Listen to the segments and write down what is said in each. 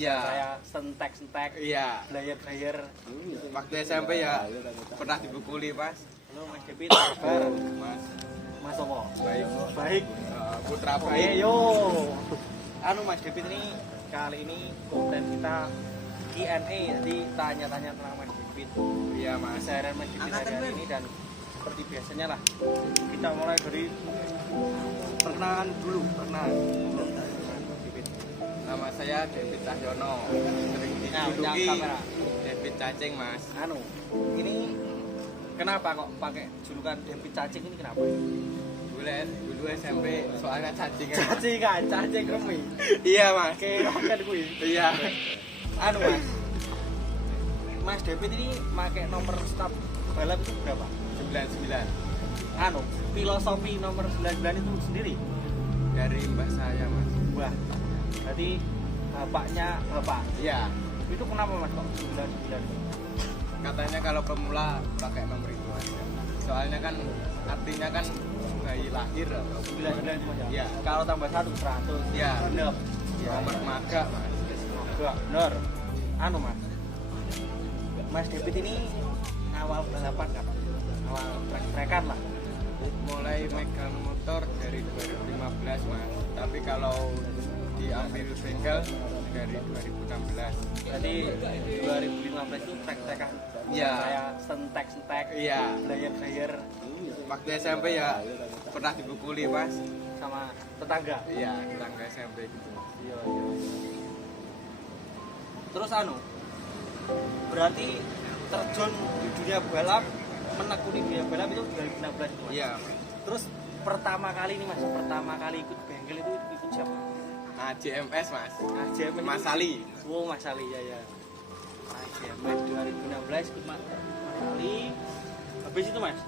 Iya. Saya sentek-sentek, Iya. blayer-blayer. Waktu SMP ya pernah dibukuli pas. Halo Mas Depit, kabar? Mas. Mas Opo? Baik. Baik. Putra Baik, baik. yo. Anu Mas Depit ini kali ini konten kita Q&A, jadi tanya-tanya tentang Mas Depit. Iya mas. Keseharian Mas Depit hari ini dan seperti biasanya lah. Kita mulai dari perkenalan dulu, perkenalan. Mas Depit. Nama saya David Cahyono. Sering Nah, dijuluki yang kamera. David Cacing mas. Anu, ini kenapa kok pakai julukan David Cacing ini kenapa? Dulu SMP soalnya cacingan. Cacing kan, cacing remi. Iya mas. Oke, roket kuwi. Iya. Anu Mas. Mas David ini pakai nomor start balap itu berapa? 99 Anu, filosofi nomor 99 itu sendiri. dari mbah saya mas. Wah. Berarti bapaknya bapak. Iya. Itu kenapa Mas kok 99? Katanya kalau pemula pakai nomor itu aja. Soalnya kan artinya kan bayi lahir atau 99 itu Mas. Iya. Kalau tambah 1 100. Iya. Bener. Nomor maga mas. Enggak, bener. Anu Mas. Mas David ini awal balapan kapan? Awal trek-trekan lah. Mulai megang motor dari 2015 mas. Tapi kalau diambil bengkel dari 2016. Jadi 2015 itu trek-trekan. Iya. Saya sentek-sentek, Iya. blayer-blayer Waktu SMP ya pernah dibukuli pas. sama tetangga. Iya, tetangga SMP gitu. Iya, iya. Terus anu, berarti terjun di dunia balap, menekuni dunia balap itu 2016 itu Mas. Iya. Terus pertama kali nih Mas, pertama kali ikut bengkel itu ikut siapa? Nah, JMS mas. Nah, JMS Mas Ali. Oh, Mas Ali ya ya. Nah, JMS 2016 ikut Mas Ali. Habis itu Mas,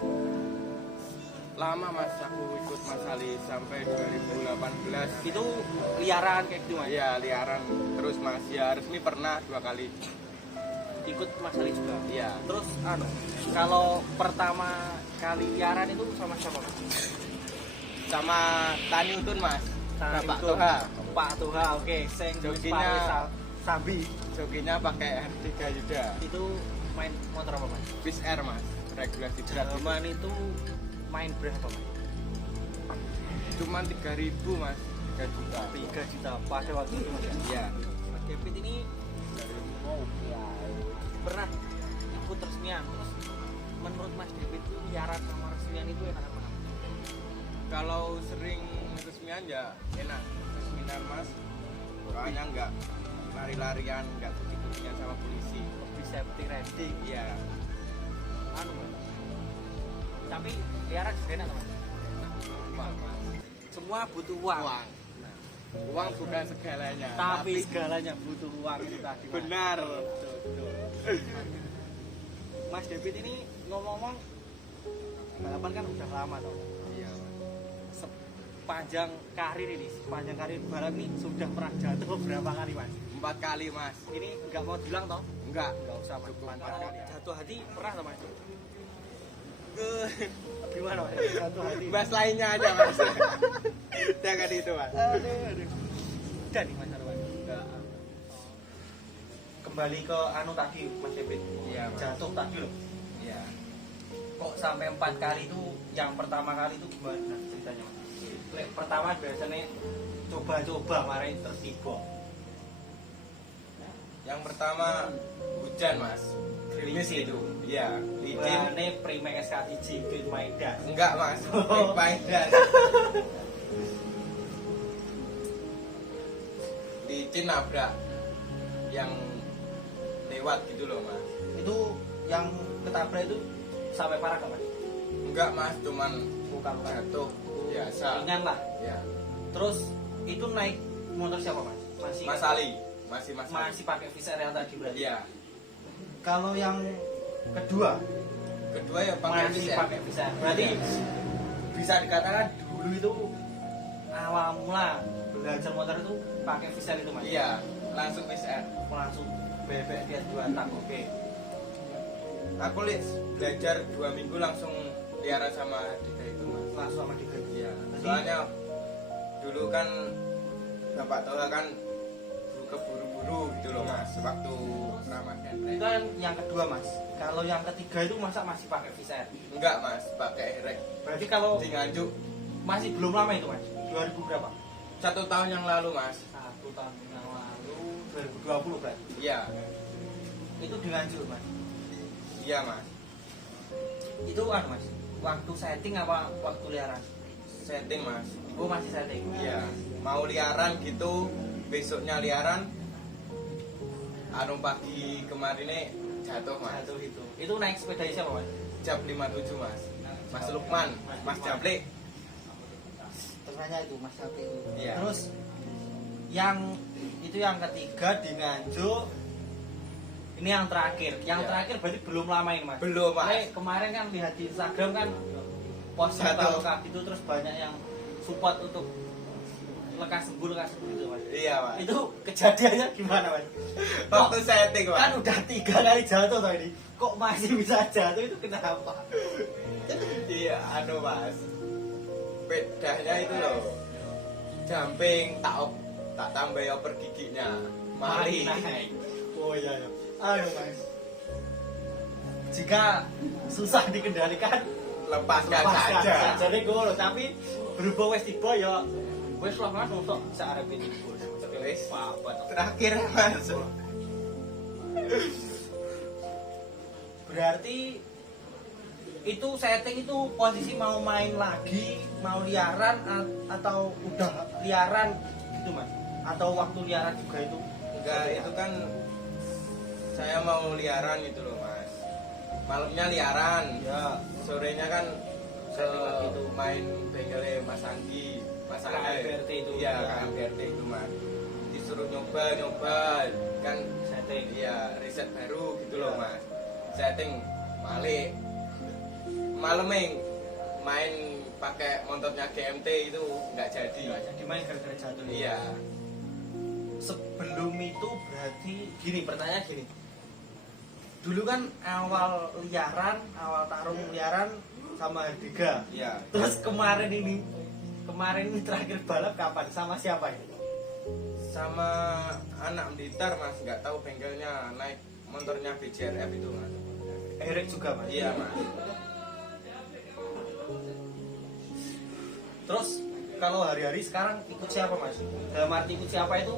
Lama mas aku ikut Mas Ali sampai 2018. itu liaran kayak gitu Mas. Iya, liaran terus mas. Ya resmi pernah 2 kali. Ikut Mas Ali juga. Iya. Terus anu, kalau pertama kali liaran itu sama siapa Mas? Sama Tani Utun mas. Pak Itu. Toha. Pak Toha, oke. Sing Joginya- Sambi. Joginya pakai R3 Yuda. Itu main motor apa Mas? Bis R mas. Regulasi berat. Zaman itu main berapa Mas? Cuman 3.000 mas. 3 juta. 3 juta pada waktu itu Mas. Iya. Mas David ini pernah ikut resmian. Terus menurut Mas David itu liaran sama resmian itu enakan mana? Kalau sering resmian ya enak. Resmian mas. Soalnya enggak lari-larian, enggak kucing-kucingan sama polisi. Lebih safety riding. Iya. Anu Mas. Tapi liaran juga enak Mas. Uang mas. Semua butuh uang. Uang. Uang bukan segalanya. Tapi segalanya butuh uang itu tadi. Mas. Benar. Betul. Mas David ini ngomong-ngomong balapan kan udah lama toh. Iya. Mas. Sepanjang karir ini, sepanjang karir balap ini sudah pernah jatuh berapa kali Mas? 4 kali mas. Ini nggak mau bilang toh? Enggak. Nggak usah Mas. Cukup Kalau 4 kali. jatuh hati pernah toh Mas? Gimana Mas? Jatuh hati. Bahas lainnya aja mas. Jangan itu mas. Aduh. Udah nih Mas Arwan. Kembali ke anu tadi Mas David. Iya mas. Jatuh tadi loh. Iya. Kok sampai 4 kali itu, yang pertama kali itu gimana ceritanya Mas? Pertama biasanya coba-coba marahin tertiba. Yang pertama hujan mas. Gerimis itu. Iya. Licin. Ini Prime SK1 Fit Maeda. Enggak mas. Paidan. Licin nabrak yang lewat gitu loh mas. Itu yang ketabrak itu sampai parah gak Mas? Enggak mas, cuman Bukan jatuh biasa. ringan lah. Ya. Terus itu naik motor siapa Mas? Masih Mas Ali. Masih mas Ali. masih pakai Visar yang tadi berarti. Iya. Kalau yang kedua Kedua ya pakai masih VCR. pakai Visar. Berarti Iya. bisa dikatakan dulu itu awal mula belajar motor itu pakai Visar itu Mas. Iya, langsung VCR. Langsung bebek dia 2 tak. Oke. Aku belajar 2 minggu langsung liaran sama Dika itu mas. Langsung sama Dika. Iya. Jadi- Soalnya dulu kan Bapak Toha kan keburu-buru gitu loh mas, waktu Ramadan. Itu kan yang kedua mas. Kalau yang ketiga itu masa masih pakai Viser? Enggak mas, pakai rek Berarti kalau di Nganjuk. masih belum lama itu mas? 2000 berapa? 1 tahun yang lalu mas. 1 tahun yang lalu 2020 berarti. Iya, Itu di Nganjuk mas. iya mas. Itu kan mas, waktu setting apa waktu liaran? Setting mas. Oh masih setting. Iya, mau liaran gitu, besoknya liaran. Anu pagi kemarin ini jatuh mas. Satu itu. Itu naik sepeda siapa mas? Jam 57 mas. Mas Lukman, Mas Jable. Terusnya itu mas Jable itu. Iya. Terus yang itu yang ketiga di Nganjuk. Ini yang terakhir. Yang Iya. terakhir berarti belum lama ini mas. Belum mas. Ini kemarin kan lihat di Instagram kan post Jatuh. luka gitu terus banyak yang support untuk lekas sembuh gitu mas. Iya mas. Itu kejadiannya gimana mas? Waktu setting mas. Kan udah 3 kali jatuh tadi, kok masih bisa jatuh itu kenapa? Iya, anu mas. Bedanya itu loh. Jumping tak tambah oper giginya. Mari. Naik. Oh iya ya. Aduh mas. Jika susah dikendalikan, Lepaskan lepaskan saja. Jadi gue tapi berubah wes tiba ya. Wes lah mas untuk searep itu. Wes. Apa tuh? Terakhir mas. Berarti itu setting itu posisi mau main lagi, mau liaran atau udah liaran gitu mas? Atau waktu liaran juga itu? Enggak, itu kan saya mau liaran gitu loh mas. Malamnya liaran, Ya. sorenya kan Setting lagi tuh. main bengkelnya Mas Andi, Mas Andi. KMBRT itu. Iya, Ya. KMBRT itu mas. Disuruh nyoba kan, Setting. iya riset baru gitu loh Ya. mas. Setting balik malaming main pakai motornya GMT itu nggak jadi. Jadi main gara-gara jatuh. Iya. Sebelum itu berarti gini, pertanyaan gini. Dulu kan awal tarung liaran sama Hardega. Iya. Terus kemarin ini terakhir balap kapan? Sama siapa ini? Sama anak Blitar mas, nggak tahu bengkelnya naik motornya BJRF itu mas. Erik juga mas. Iya mas. Terus kalau hari-hari sekarang ikut siapa mas? Dalam arti ikut siapa itu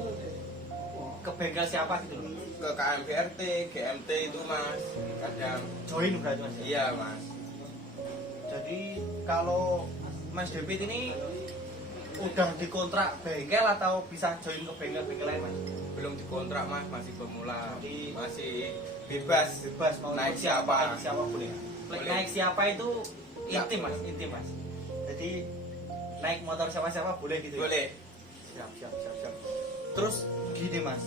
ke bengkel siapa gitu loh? Ke KMBRT, GMT itu mas. Kadang. Join berarti mas? Iya mas. Jadi kalau Mas David ini udah dikontrak bengkel atau bisa join ke bengkel-bengkel lain mas? Belum dikontrak mas, masih pemula. Jadi- Masih bebas. Bebas mau Naik ikut siapa? naik siapa boleh. Boleh. Naik siapa itu Ya. intim mas. Jadi naik motor siapa-siapa boleh gitu. Ya? Boleh. Siap. Terus gini mas,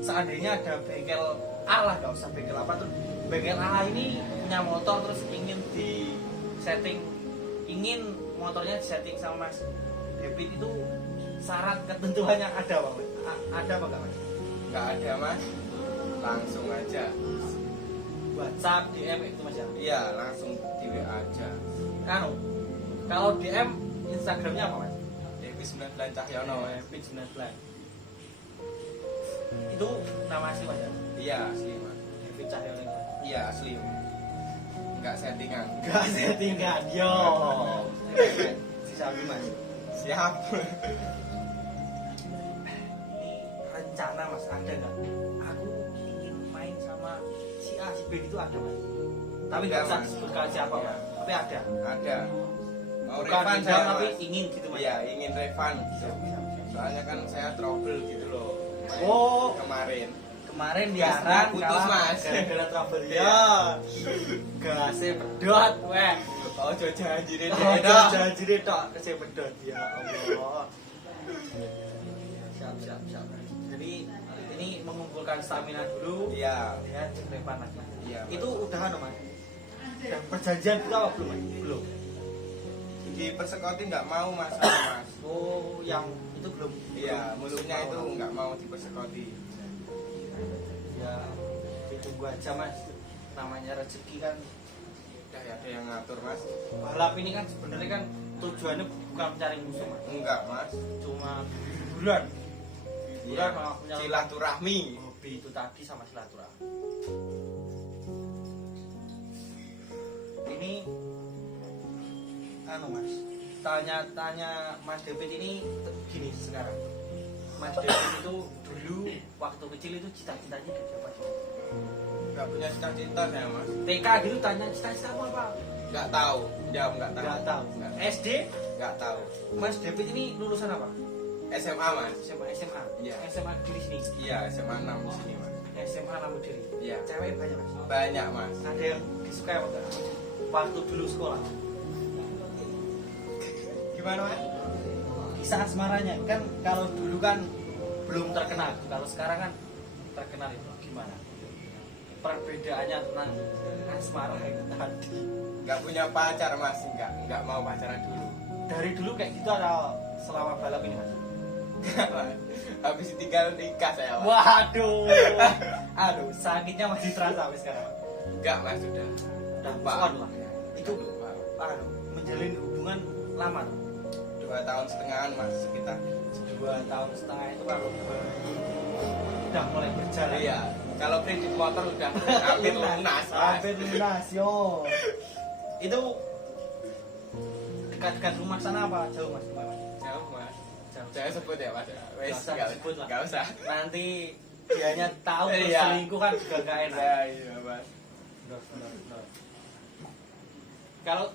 seandainya ada bengkel A lah, gak usah bengkel apa tuh. Bengkel A ini punya motor terus ingin di setting, ingin motornya di setting sama mas David itu syarat ketentuannya ada apa mas? Ada apa gak mas? Nggak ada mas. Langsung aja. WhatsApp, DM itu mas ya? Iya langsung di WA aja. Anu, kalau DM Instagramnya apa mas? Dewi 19 Cahyono mas. David 19. Itu nama asli mas ya? Iya asli mas. David Cahyono. Iya asli. Nggak settingan. Gak settingan, yo. Si Sabi mas. Siap. Ini rencana mas ada nggak? Aku ingin main sama si A, si B itu ada mas. Tapi nggak Ada, usah Mas. disebutkan siapa Iya. mas. Tapi ada. Ada. Mau Bukan refund tidak, saya tapi mas. ingin gitu mas. Iya ingin refund. Soalnya kan saya trouble gitu loh. Main Oh. kemarin. Kemarin Terus liaran putus, kalah Mas. gara-gara trouble Iya. ya. Gasnya pedot, weh. Oh janjirin Oh, deh. janji tok gasnya pedot ya Allah. Siap. Jadi ini mengumpulkan stamina dulu. Iya. Ya, repan lagi. Iya, Mas. Itu udah anu mas. Udah perjanjian itu apa belum mas? Belum. Di persekoti nggak mau mas, sama, mas. Oh, yang itu belum. Iya, belum musuhnya mau. itu nggak mau di persekoti. Ya, ditunggu aja mas. Namanya rezeki kan. Udah ya, ada yang ngatur mas. Balap ini kan sebenarnya kan tujuannya bukan mencari musuh mas. Enggak mas. Cuma hiburan. Iya. Hiburan malah menyalurkan. Silaturahmi. hobi itu tadi sama silaturahmi. Ini Mas, tanya Mas David ini gini sekarang. Mas David itu dulu waktu kecil itu cita-citanya kayak apa sih? Nggak punya cita-cita saya mas. TK gitu tanya cita-cita apa? Nggak tahu, jawab nggak tahu. Nggak tahu. SD? Nggak tahu. Mas David ini lulusan apa? SMA mas. SMA. Iya. SMA di sini. Iya, SMA 6 di sini mas. SMA Lampu Diri. Iya. Cewek banyak Mas. Banyak mas. Ada yang disukai apa enggak? Waktu dulu sekolah. Gimana mas? Kisah asmaranya kan kalau dulu kan belum terkenal. Kalau sekarang kan terkenal itu gimana? Perbedaannya tentang asmara itu tadi. Nggak punya pacar mas, nggak mau pacaran dulu. Dari dulu kayak gitu ada selama balap ini Mas. Nggak, Mas. Habis tinggal nikah saya mas. Waduh. Aduh, sakitnya masih terasa sampai sekarang. Nggak mas, sudah. Udah Lupa. on lah. Itu lupa. menjalin hubungan lama. 2 tahun setengahan mas sekitar. 2 tahun setengah itu kalau udah mulai berjalan. Iya. Kalau kredit motor udah hampir lunas mas. Hampir lunas yo. Itu dekat-dekat rumah sana apa jauh Mas? Jauh mas. Jauh. Saya sebut ya mas. Wes, Nggak usah disebut lah. Nggak usah. Nanti dianya tahu terus Iya. selingkuh kan juga gak enak. Ya, iya mas. Benar. Kalau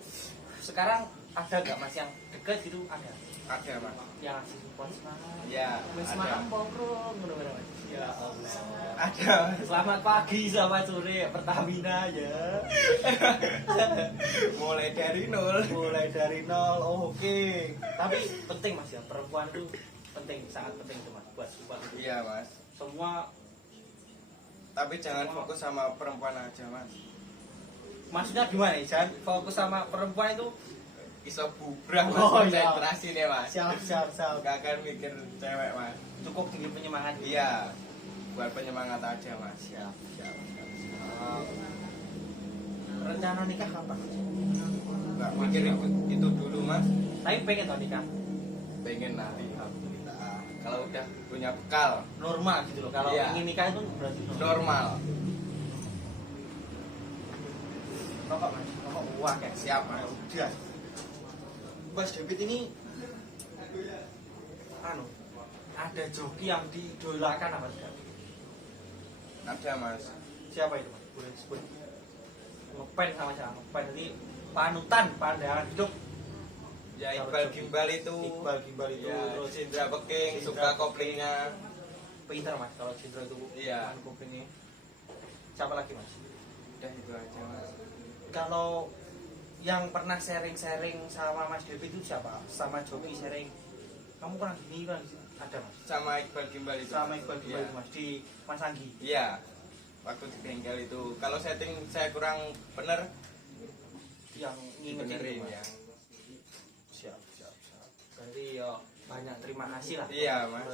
sekarang ada gak Mas yang dekat gitu ada? Ada mas. Yang ngasih support semangat. Ya, Mas ada. semangat bro, bener-bener Mas. Ya Allah. Ada mas. Selamat pagi, selamat sore, Pertamina ya. Mulai dari nol. Mulai dari nol, oke. Tapi penting Mas ya, perempuan itu penting, sangat penting tuh Mas buat support itu. Iya mas. Semua Tapi jangan fokus sama perempuan aja mas. maksudnya gimana ya? Jangan fokus sama perempuan itu. Iso bubrah mas. Oh, iya. Konsentrasi nih mas. Siap. Gak akan mikir cewek mas. Cukup tinggi penyemangat. Iya. Buat penyemangat aja mas. Siap. Rencana nikah kapan? Gak mikir itu dulu mas. Tapi pengen tau nikah Pengen nanti alhamdulillah. Kalau udah punya bekal normal gitu loh. Kalau Iya. ingin nikah itu berarti normal. Rokok Mas, rokok wah kayak Siap mas. udah. Mas David ini ada joki yang diidolakan apa enggak? Ada mas. Siapa itu Mas? Boleh disebut. Ngepen sama siapa? Ngepen jadi panutan pandangan hidup. Ya Iqbal Gimbal itu. Iqbal itu Ya, terus Cindra Peking Cindra suka koplingnya. pinter Mas kalau Cindra itu Iya. kupingnya. Siapa lagi Mas? Udah itu aja mas. Kalau yang pernah sharing-sharing sama Mas David itu siapa? Sama Joki sharing. Kamu kurang gini kan? Ada Mas. Sama Iqbal Gimbal itu. Sama Iqbal Gimbal Iya. itu Mas di Mas Anggi. Iya. Waktu di bengkel itu. Kalau setting saya kurang bener, Yang ngingetin benerin itu, Mas. ya. Siap. Berarti ya banyak terima kasih lah. Iya mas.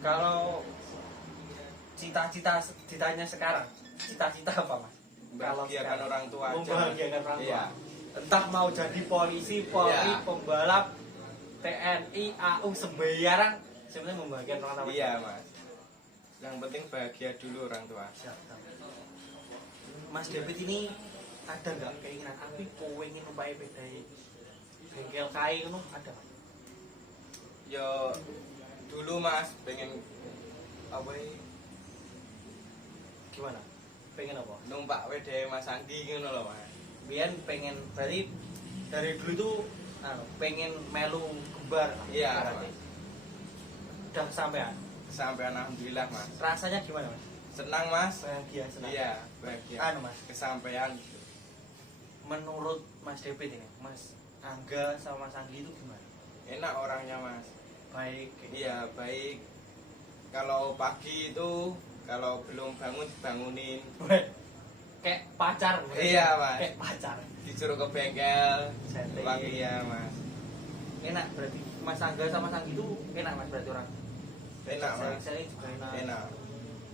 Kalau cita-cita ditanya sekarang, cita-cita apa Mas? Kalau Membahagiakan sekarang. orang tua aja. Membahagiakan orang tua. Iya. Entah mau jadi polisi, polri, Iya. pembalap, TNI, AU, sembahyarang, sebenarnya membahagiakan orang tua. Iya mas. Yang penting bahagia dulu orang tua. Siap. Mas David ini ada nggak keinginan api pengen upaya bedai bengkel kain itu ada nggak? Yo dulu mas pengen apa ya, Gimana? Pengen apa? numpak WD Mas Anggi gitu loh mas. Biar pengen berarti dari dulu itu pengen melu kembar. Iya, berarti. Mas. Udah kesampaian. Sampai alhamdulillah mas. Rasanya gimana Mas? Senang mas. Bahagia senang. Iya bahagia. Mas, Kesampaian. menurut Mas David ini, Mas Angga sama Mas Anggi itu gimana? Enak orangnya mas. Baik. Iya baik. Kalau pagi itu kalau belum bangun dibangunin. Kayak pacar. Iya, Mas. Kayak pacar. Disuruh ke bengkel. Setting. Pagi ya mas. Enak berarti Mas Angga sama Mas Anggi itu enak Mas berarti orang. Enak mas. Saya juga enak. Enak.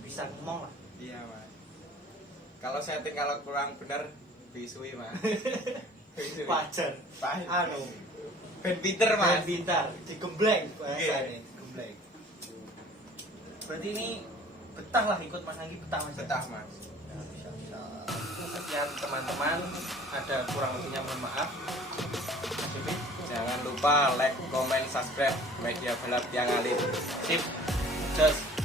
Bisa ngomong lah. Iya mas. Kalau setting kalau kurang bener bisui mas. Bisui. Pacar. Pahit. Anu, Ben Peter mas. pintar, digembleng Iya. bahasanya, digembleng. berarti ini betah lah ikut Mas Anggi, betah Mas. Betah mas. Ya, bisa. Sekian teman-teman, ada kurang lebihnya mohon maaf. Mas Devi, Jangan lupa like, comment, subscribe media balap yang alim. sip, just.